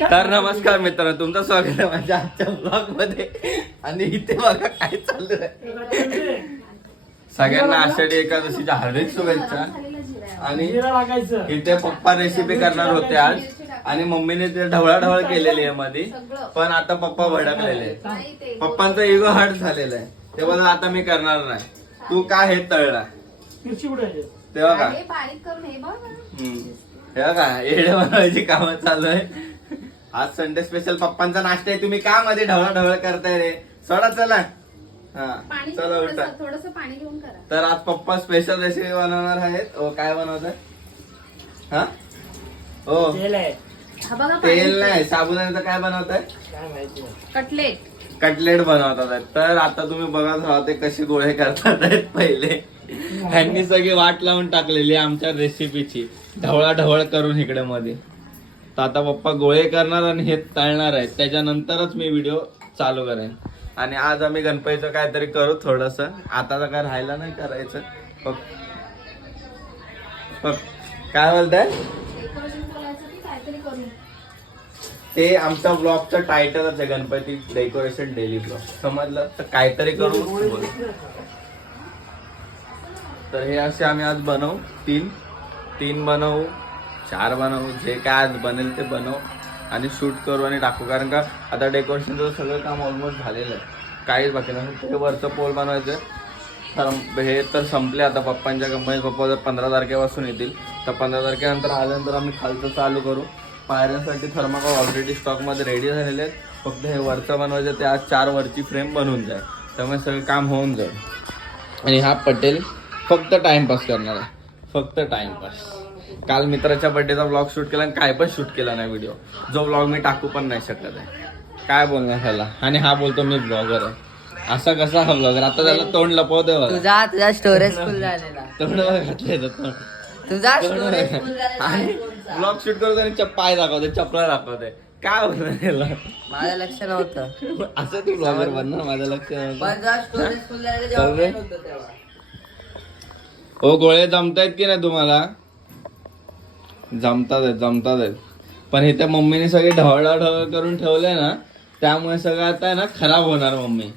तर नमस्कार मित्रांनो, तुमचं स्वागत आहे माझ्या आजच्या ब्लॉग मध्ये. आणि इथे बघा काय चालू आहे. सगळ्यांना आषाढी एकादशीच्या हार्दिक शुभेच्छा. आणि इथे पप्पा रेसिपी करणार होते आज, आणि मम्मीने ते ढवळाढवळ केलेली आहे मध्ये. पण आता पप्पा भडकलेले, पप्पांचा इगो हर्ट झालेला आहे. ते बोला आता मी करणार नाही, तू काय हे तळला तेव्हा का हे बघा येडे बनवायची कामं चालू आहे. आज संडे स्पेशल पप्पांचा नाश्ता आहे. तुम्ही का मध्ये ढवळाढवळ करताय रे? सोडा चला. हा चला उठा. थोडस पाणी घेऊन करा. तर आज पप्पा स्पेशल रेसिपी बनवणार आहेत. काय बनवतात? हा हो तेल नाही, साबुदाण्याचं काय बनवताय? कटलेट बनवतात. तर आता तुम्ही बघत राहा ते कसे गोळे करतात आहेत. पहिले ह्यांनी सगळी वाट लावून टाकलेली आमच्या रेसिपीची, ढवळाढवळ करून इकडे मध्ये. तर आता पप्पा गोळे करणार आणि हे तळणार आहेत, त्याच्यानंतरच मी व्हिडिओ चालू करेन. आणि आज आम्ही गणपतीचं काहीतरी करू थोडस. आता तर काय राहायला नाही करायचं. काय बोलताय? ते आमच्या ब्लॉगचं टायटलच आहे, गणपती डेकोरेशन डेली ब्लॉग. समजलं? तर काहीतरी करू. तर हे असे आम्ही आज बनवू. तीन बनवू, 4 बनवू, जे काय आज बनेल ते बनवू आणि शूट करू आणि टाकू. कारण का आता डेकोरेशनचं सगळं काम ऑलमोस्ट झालेलं आहे, काहीच बाकी नाही. ते वरचं पोल बनवायचं. तर हे तर संपले आता पप्पांच्या कंपनीत. पप्पा जर 15 तारखेपासून येतील, तर 15 तारखेनंतर आल्यानंतर आम्ही खालचं चालू करू. पायऱ्यांसाठी थर्माकोल ऑलरेडी स्टॉकमध्ये रेडी झालेले आहेत. फक्त हे वरचं बनवायचं, ते आज 4 वरची फ्रेम बनवून जाईल. त्यामुळे सगळं काम होऊन जाईल. आणि हा पटेल फक्त टाइमपास करणार आहे, फक्त टाइमपास. काल मित्राच्या बर्थडेचा ब्लॉग शूट केला आणि काय पण शूट केला नाही व्हिडिओ, जो ब्लॉग मी टाकू पण नाही शकत आहे. काय बोलणार ह्याला? आणि हा बोलतो मी ब्लॉगर आहे. असा कसा हा ब्लॉगर? आता त्याला तोंड लपवतोय. तुझा स्टोरेज फुल झालेला. तोंड घातले तुझा स्टोरेज फुल आणि ब्लॉग शूट करतो आणि पाय दाखवते, चपला दाखवते. काय बोलणार ह्याला? माझं लक्ष नव्हतं. असं तू ब्लॉगर बनणार? माझं लक्ष नव्हतं. स्टोरेज फुल झालेलं. ओ गोळे जमतायत की नाही तुम्हाला? जमतात आहेत. पण इथे मम्मीने सगळे ढवळाढवळ करून ठेवले ना, त्यामुळे सगळं आता ना खराब होणार. मम्मी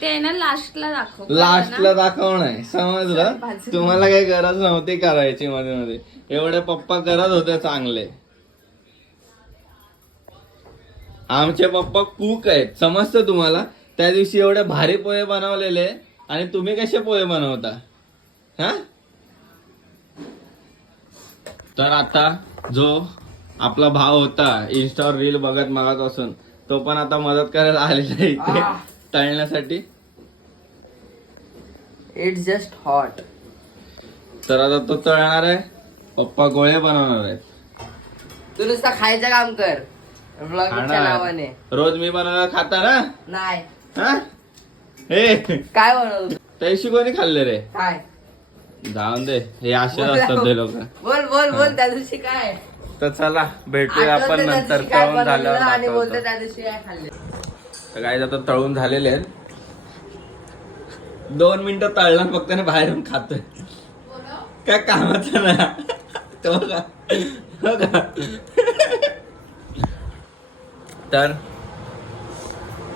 ते ना लास्टला दाखव नाही, समजलं? तुम्हाला काही गरज नव्हती करायची मध्ये मध्ये. एवढे पप्पा करत होते चांगले. आमचे पप्पा कुक आहेत, समजतं तुम्हाला? त्या दिवशी एवढे भारी पोहे बनवलेले आणि तुम्ही कसे पोहे बनवता? हा तर आता जो आपला भाव होता इंस्टावर रील बघत मागापासून, तो पण आता मदत करायला आलेला आहे इथे तळण्यासाठी. It's just hot. तर आता तो तळणार आहे, पप्पा गोळे बनवणार आहेत. तू नुसता खायचं काम कर ब्लॉगच्या नावाने. रोज मी बनवणार खाता ना? नाही. हा हे काय बनवतो? त्याशी कोणी खाल्ले रे? काय जाऊन दे, हे असे असतात ते लोक. बोल त्या दिवशी काय. तर चला भेटूया आपण नंतर तळून झाल्यावर. आणि बोलतो त्या दिवशी काय खाल्ले. तर काय आता तळून झालेले आहेत. 2 मिनिटं तळला फक्त ना, बाहेरून खातोय. काय कामाचं ना तो का. तर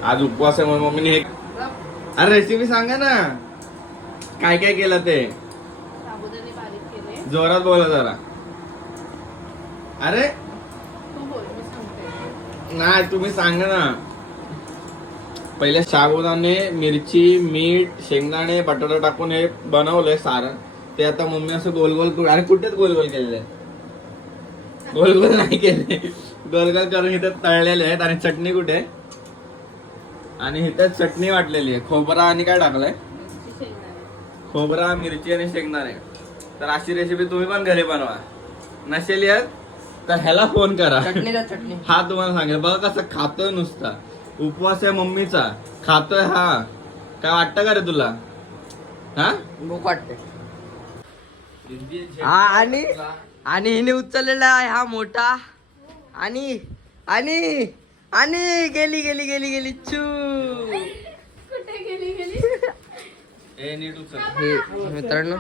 आज उपवास आहे म्हणून मम्मीने हे. अरे रेसिपी सांगा ना, काय काय केलं ते. साबुदाणे बारीक केले. जोरात बोला जरा. अरे तू बोल, मी सांगते. नाही तुम्ही सांगा ना. पहिले साबुदाणे, मिरची, मीठ, शेंगदाणे, बटाटा टाकून हे बनवलंय सारण. ते आता मम्मी असं गोल गोल. अरे कुठेच गोल गोल केलेले? गोल गोल नाही केले, गोल गोल करून इथे तळलेले आहेत. आणि चटणी कुठे? आणि इथे चटणी वाटलेली आहे. खोबरा आणि काय टाकलंय? खोबरा, मिरची आणि शेंगदाणे. तर अशी रेसिपी तुम्ही पण घरी बनवा. नसेल येत तर ह्याला फोन करा. चटणी हा तुम्हाला सांगेल. बघा कसं खातोय नुसता. उपवास आहे मम्मीचा, खातोय हा. काय वाटतं का रे तुला? हा भूक वाटते. आणि हिने उचललेला आहे हा मोठा. आणि आणि आणि गेली चू. कुठे गेली? नीट उचल. हे मित्रांनो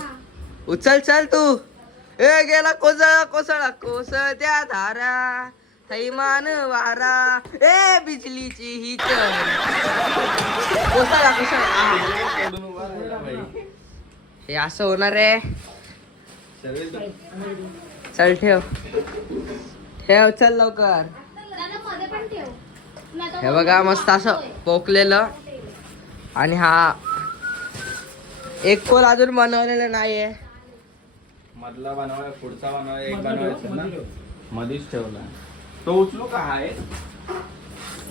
उचल चल तू. ए गेला कोसळा कोसळा कोसळत्या धारा थैमान वारा ए बिजलीची ही चर कोसळा कोसळा पडून उभा राहिला बाई. हे असं होणार आहे. सर्विस चल ठेव ठेव चल लवकर. मध्ये पण ठेव. हे बघा मस्त असं पोकलेलं. आणि हा एक पोल अजून बनवलेला नाहीये. मधला बनवाय पुढचा बनवाय एक बनवायचा ना मधीच ठेवला. तो उचलू का हा एक?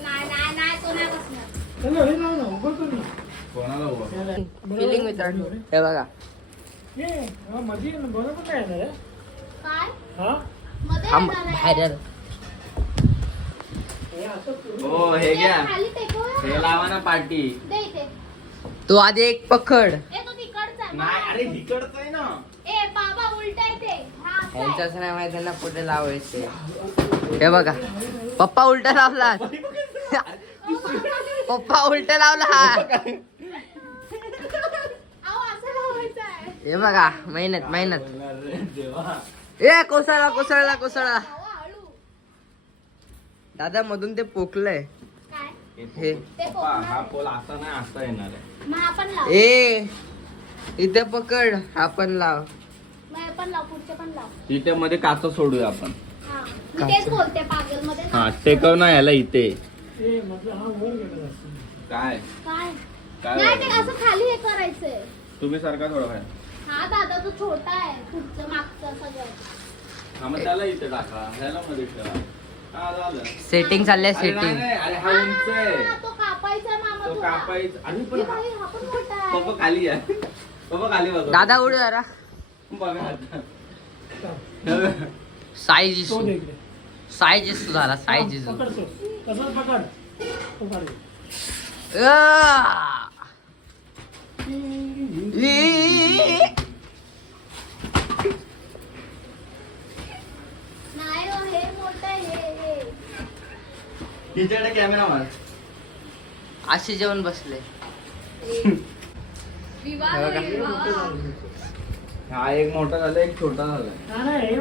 नाही तो नाही बसणार. कोणाला उभा? फिलिंग मित्रांनो हे बघा काय मध्ये हा येणार आहे. बाहेर हो हे घ्या. खाली टेकव. हे लावा ना पार्टी. दे इथे. तू आधी एक पकड. ए तो तिकडचा आहे. नाही अरे हिकडचं आहे ना. ए बाबा उलटा आहे ते. हा असं आहे. यांच्याच नाही माहिती त्यांना पुढे लावायचे. हे बघा पप्पा उलटा लावला. पप्पा उलटा लावला. अहो, असं लावायचं आहे. हे बघा मेहनत मेहनत. अरे देवा. ए कोसळला कोसळला कोसळला. अहो, हळू. दादा मधून ते पोकलंय. काय हे पप्पा, हा पोल असा नाही असा येणार आहे. मग आपण लाव. ए इथे पकड हा पण लाव. मग हे पण लाव. पुढचे पण लाव. इथे मध्ये काचा सोडूया आपण. हा मी तेच बोलते पागल मध्ये. हा टेकव ना याला इथे. काय काय काय नाही ते बरं? असं खाली हे करायचंय. तुम्ही सारखा थोडा वेळ. हा दादा तो छोटा आहे. पुढचं मागचं सगळं. हा मग त्याला इथे टाका ह्याला मध्ये ठेवा. हा झालं. सेटिंग चाललंय अरे नाही, सेटिंग. नाही, अरे हा उंच हा, आहे. तो कापायचा मामा तो तुला. कापायचा आणि हे पण बाई, हा पण मोठा आहे. पप्पा खाली आहे. पप्पा खाली बघा. दादा उड जरा. बघा आता. साईज साईज इशू झाला साईज इशू. नाही हो, हे मोठं आहे, हे. तिच्याकडे कॅमेरा मार. असे जेवण बसले. विवाह हे बघा. होईल, विवाह. हा एक मोठा झाला एक छोटा झाला. हे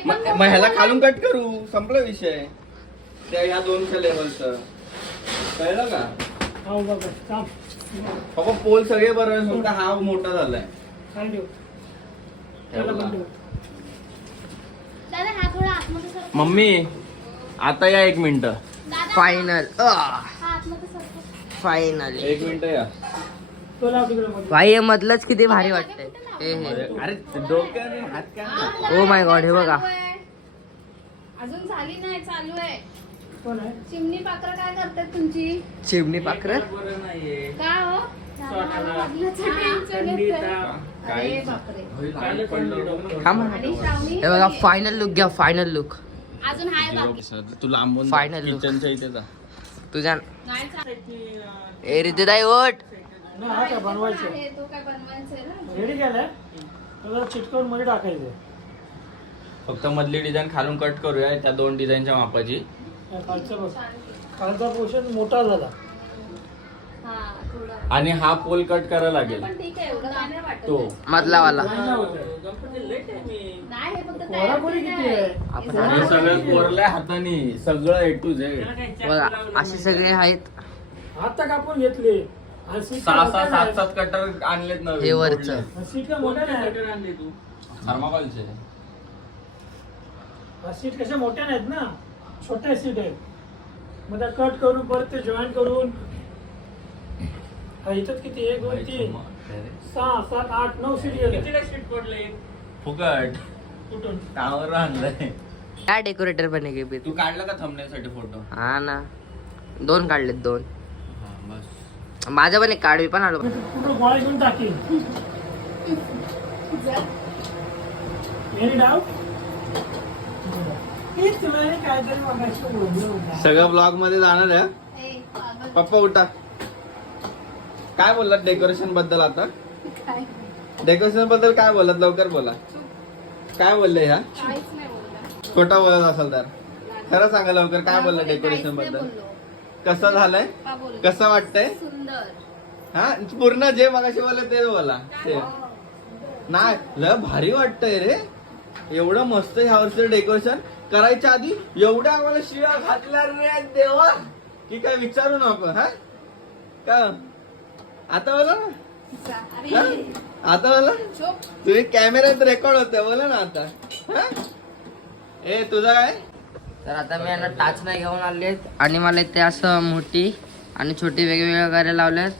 पण मग मोठं ह्याला झालं. खालून कट करू संपला विषय. त्या ह्या दोनच्या लेवलचं कळलं का? बाबा पोल सगळे बरोबर आहे, फक्त हा मोठा झालाय. ठेवला. दादा हा थोडा आतमध्ये सरकव. मम्मी आता या 1 मिनिट. दादा, फायनल हा आतमध्ये सरकव. फायनल. 1 मिनिट या. भाई हे मधलंच किती भारी वाटतंय. हे हे अरे डोक्याने हात काय हा, Oh my God, हे बघा. चालू आहे. अजून झाली नाही चालू आहे. चिमणी पाखरं काय करतात तुमची? चिमणी पाखरं. बरं नाहीये. का हो दादा, लग्नाचं टेन्शन येतंय. अरे बापरे. लाईट पडलं डोकं. थांब. आणि श्रावणी हे बघा फायनल लुक घ्या फायनल लुक. अजून हाय बाकी. तू लांबून Final look. किचनच्या इथे जा. तुझ्या नाही चालत. ए रितेदाई ओट. आहे, तो काय बनवायचं आहे ना. रेडी केलंय त्याला चिटकवून मध्ये टाकायचं. फक्त मधली डिझाईन खालून कट करूया त्या 2 डिझाईनच्या मापाची. खालचा बघ. खालचा पोर्शन मोठा झाला. हा थोडं. आणि हा पोल कट करायला लागेल. पण ठीक आहे एवढं काय नाही वाटत तो आहे. मधलावाला. नाही हे फक्त तयार कोराकोरी केलं किती आहे? आपण हे सगळं कोरलंय हाताने सगळं A to Z. बघा असे सगळे आहेत. आता कापून घेतले आणि सीट 6 मोठ्या 7 नाही. 7 कटर आणलेत नवीन. हे वरचं. आणि सीट काय मोठ्या नाही. आणले तू थर्माकोलचे. हा सीट कशा मोठ्या नाहीत ना, छोट्या सीट आहेत. मग त्या कट करून परत ते जॉईन करून हा इथं किती 1 2 3 6 7 8 9 सीट गेले. फुकट कुठून टावर आणलंय. काय डेकोरेटर बनेगे बे तू काढला का thumbnail साठी फोटो? हा ना 2 काढलेत 2. बस. माझं पण एक काढवी पण आलो. कुठं गोळा घेऊन टाकीन. Any doubt? हेच वेळी काहीतरी मगाशी बोललो होता. सगळं ब्लॉग मध्ये जाणार आहे. ए, पागल. पप्पा उठा. काय बोललात डेकोरेशन बद्दल आता? काय डेकोरेशन बद्दल काय बोलत लवकर बोला. काय बोलले ह्या? काहीच नाही बोलला. खोटा बोलत असाल तर खरं सांगा लवकर. काय बोललं काहीच डेकोरेशन नाही बद्दल? बोललो. कसं झालंय? का बोललो? कसं वाटतंय? सुंदर. हा पूर्ण जे मगाशी बोलले ते बोला. ते नाही लय भारी वाटतंय रे, एवढं मस्त ह्या वर्षीचं डेकोरेशन. करायच्या आधी एवढ्या आम्हाला शिव्या घातल्या रे देवा की काय विचारू नको. हा का आता बोला ना, अरे हा? आता बोला, चुप. तुम्ही कॅमेऱ्यात रेकॉर्ड होते बोला ना आता. हा? ए तुझं काय? तर आता मी यांना टाच नाही घेऊन आले आणि मला इथे असं मोठी आणि छोटी वेगवेगळ्या गाड्या लावल्यात.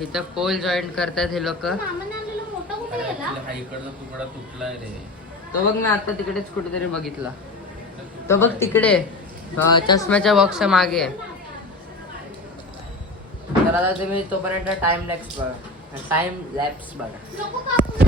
इथं पोल जॉईंट करतात हे लोक. मामाने आणलेला मोठा कुठे गेला? हा इकडचा तुकडा तुटलाय रे. तो बघ ना आता तिकडेच कुठेतरी बघितला. तो बघ तिकडे चष्म्याच्या बॉक्सच्या मागे. तर आता तुम्ही तोपर्यंत टाइम लॅप्स बघा. टाइम लॅप्स बघा. नको कापू.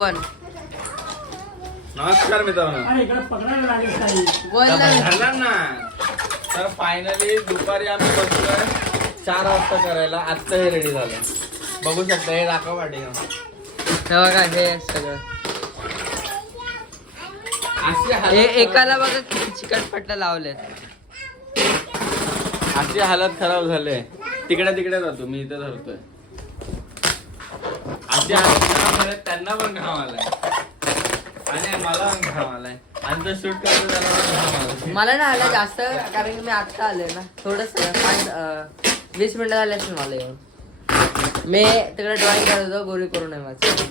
पण नमस्कार मित्रांनो. अरे इकडे पकडायला लागेल काही. बोल ना. धरला ना. तर फायनली दुपारी आम्ही बसलोय 4 वाजता करायला. आत्ता हे रेडी झालं, बघू शकता. हे दाखव वाटे हे बघा हे सगळं. अशी हे हालत एकाला बघा किती चिकटपट्ट्या लावले. अशी हालत खराब झाले. तिकडे जातो मी, इथे धरतोय. अशी हालत खराब झाले, त्यांना पण घाम आलाय आणि मला पण घाम आलाय. आणि तो शूट करतो त्याला पण घाम आलाय. मला ना आलं जास्त कारण की मी आत्ता आले ना. थोडस 20 मिनिटं झाले असेल मला येऊन. मी तिकडे ड्रॉइंग करत होतो. गोरी करू नये माझं.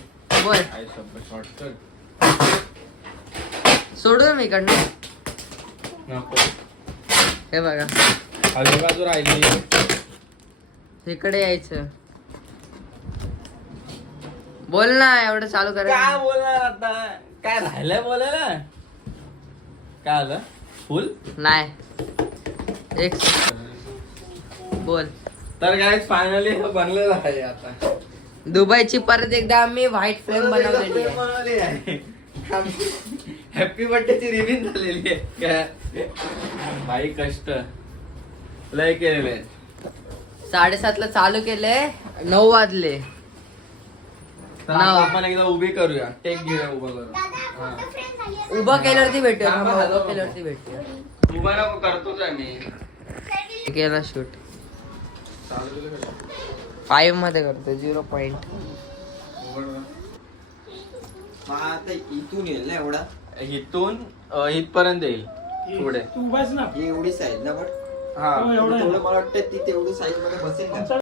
बोल. आई शब्द शॉर्टकट सोडू मी इकडनं. नको. हे बघा आजूबाजू राहिली. इकडे यायचं. बोल ना, एवढं चालू काय करायचं. बोलणार आता? काय राहिलंय बोलायला? काय आलं? फुल नाही एक बोल. तर काय फायनली बनलेलं आहे आता. दुबईची परत एकदा आम्ही व्हाईट फ्लेम बनवलेली आहे. हॅपी बर्थडेची रिलीज झालेली आहे काय? भाई कष्ट लय केलेले. 7:30 ला चालू केले, 9 वाजले. तर आता आपण एकदा उभी करूया. टेक घेऊया उभं करू. हा. उभं केल्यावरती भेटूया. थांबा, उभं हॅलो. केल्यावरती भेटूया. उभा नको करतोच आहे मी. केला शूट चालू केलं का? 5 मध्ये करतो 0. उघड बघ. आता इथून येईल ना एवढा, इथून इथपर्यंत येईल पुढे. तू बस ना. ही एवढी साईज ना, पण हा हो, एवढं आहे. थोडं मला वाटतं ती तेवढी साईज मध्ये बसेल ना.